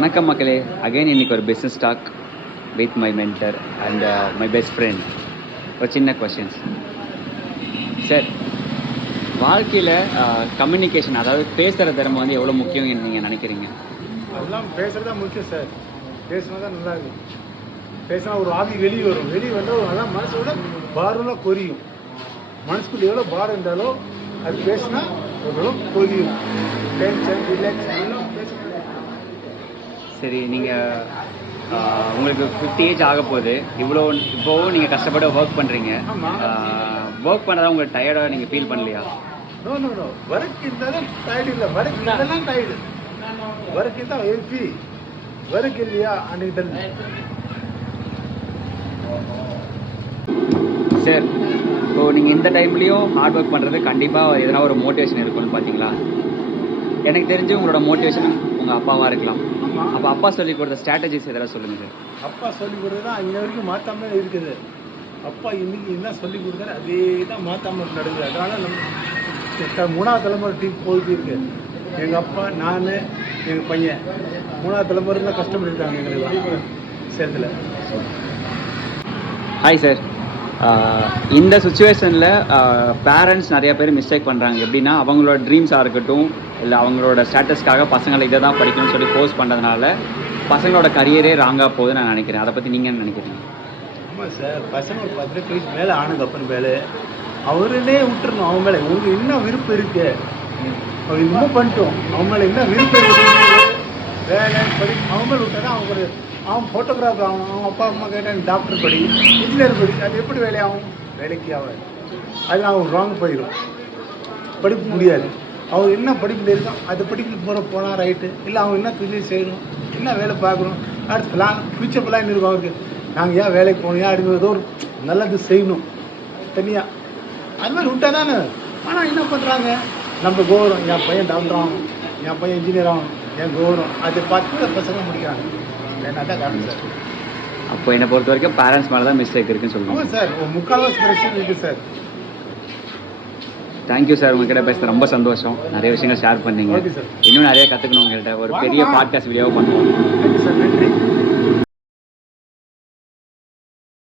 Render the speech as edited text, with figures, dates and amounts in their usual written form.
வணக்கம் மக்களே, அகைன் இன்னைக்கு ஒரு business talk with my mentor and my best friend. ஒரு சின்ன கொஷின்ஸ் சார். வாழ்க்கையில் கம்யூனிகேஷன், அதாவது பேசுகிற திறமை வந்து எவ்வளோ முக்கியம் நீங்கள் நினைக்கிறீங்க? அதெல்லாம் பேசுகிறது தான் முக்கியம் சார். பேசினா தான் நல்லா இருக்கும். பேசினா ஒரு ஆவி வெளியே வரும். வெளியே வந்தால் அதான் மனசோட பாரம்லாம் கொரியும். மனசுக்குள்ள எவ்வளோ பாரம் இருந்தாலும் அது பேசினா எவ்வளோ கொரியும். டென்ஷன் ரிலாக்ஸ் எல்லாம் பேசணும். சரி, நீங்கள் உங்களுக்கு 50 ஏஜ் ஆக போகுது. இப்போவும் நீங்கள் கஷ்டப்பட்டு ஒர்க் பண்ணுறீங்க. ஒர்க் பண்ணதான் உங்களுக்கு டயர்டாக நீங்கள் ஃபீல் பண்ணலையா? நோ நோ நோ, ஒர்க் இருந்தால் தான் டயர்டு இல்லை. ஒர்க் இதெல்லாம் டயர்டு. ஒர்க் இருந்தால் ஹெல்த்தி. ஒர்க் இல்லையா அன்றைக்கு சார், இப்போது நீங்கள் இந்த டைம்லேயும் ஹார்ட் ஒர்க் பண்ணுறது கண்டிப்பாக எதனா ஒரு மோட்டிவேஷன் இருக்கும்னு பார்த்தீங்களா? எனக்கு தெரிஞ்சு உங்களோட மோட்டிவேஷன் உங்கள் அப்பாவாக இருக்கலாம். அப்போ அப்பா சொல்லி கொடுத்த ஸ்ட்ராட்டஜிஸ் எதாவது சொல்லுங்கள் சார். அப்பா சொல்லி கொடுத்தது தான் இன்ன வரைக்கும் மாற்றாமல் இருக்குது. அப்பா இன்னைக்கு என்ன சொல்லி கொடுத்தாரு அதே தான் மாற்றாமல் நடக்குது. அதனால் நம்ம 3வது தலைமுறை டீம் போயிட்டு இருக்கு. எங்கள் அப்பா, நான், எங்கள் பையன் 3வது தலைமுறை தான் கஷ்டப்பட்டு இருக்காங்க எங்களுக்கு சேர்த்துல. Hi sir. இந்த சுச்சுவேஷனில் பேரண்ட்ஸ் நிறைய பேர் மிஸ்டேக் பண்ணுறாங்க. எப்படின்னா, அவங்களோட ட்ரீம்ஸாக இருக்கட்டும், இல்லை அவங்களோட ஸ்டேட்டஸ்க்காக பசங்களை இதை தான் படிக்கணும்னு சொல்லி ஃபோர்ஸ் பண்ணுறதுனால பசங்களோட கரியரே ராங்காக போகுதுன்னு நான் நினைக்கிறேன். அதை பற்றி நீங்கள் என்ன நினைக்கிறீங்க? ஆமாம் சார், பசங்க ஒரு 18 வயசு மேலே ஆனது அப்புறம் மேலே அவருனே விட்டுறணும். அவன் மேலே உங்களுக்கு என்ன விருப்பம் இருக்கு, அவர் இன்னும் பண்ணிட்டோம். அவன் மேலே என்ன விருப்பம் இருக்கு, வேலை படி அவன் மேலே விட்டா தான் அவங்க அவன் ஃபோட்டோகிராஃபர் ஆகும். அவன் அப்பா அம்மா கேட்டால் டாக்டர் படி, இன்ஜினியர் படி, அது எப்படி வேலையாகும்? வேலைக்கு ஆகாது. அது அவன் ராங் போயிடும். படிக்க முடியாது. அவர் என்ன படிப்பில் இருக்கான் அதை படிக்க போனால் ரைட்டு. இல்லை அவன் என்ன தொழில் செய்யணும், என்ன வேலை பார்க்கணும், அடுத்து பிளான், ஃபியூச்சர் பிளான் இருக்கும் அவருக்கு. நாங்கள் ஏன் வேலைக்கு போகணும், ஏன் அப்படி ஏதோ ஒரு நல்லது செய்யணும் தனியாக. அது மாதிரி விட்டா தானே. ஆனால் என்ன பண்ணுறாங்க, நம்ம கௌரவம், என் பையன் டாக்டர் ஆகணும், என் பையன் இன்ஜினியர் ஆகணும், என் கௌரவம், அதை பார்த்து பசங்க முடிக்கிறாங்க. என்ன தான் காரணம் சார். அப்போ என்னை பொறுத்த வரைக்கும் பேரண்ட்ஸ் மேலே தான் மிஸ்டேக் இருக்குன்னு சொல்லுவாங்க. ஆமாம் சார், ஒரு 3/4 பிரச்சனை இருக்குது சார். தேங்க்யூ சார், உங்ககிட்ட பேசுகிறது ரொம்ப சந்தோஷம். நிறைய விஷயங்கள் ஷேர் பண்ணீங்க. இன்னும் நிறைய கற்றுக்கணும் உங்கள்கிட்ட. ஒரு பெரிய பாட்காஸ்ட் வீடியோவும் பண்ணுவோம். தேங்க்யூ சார், நன்றி.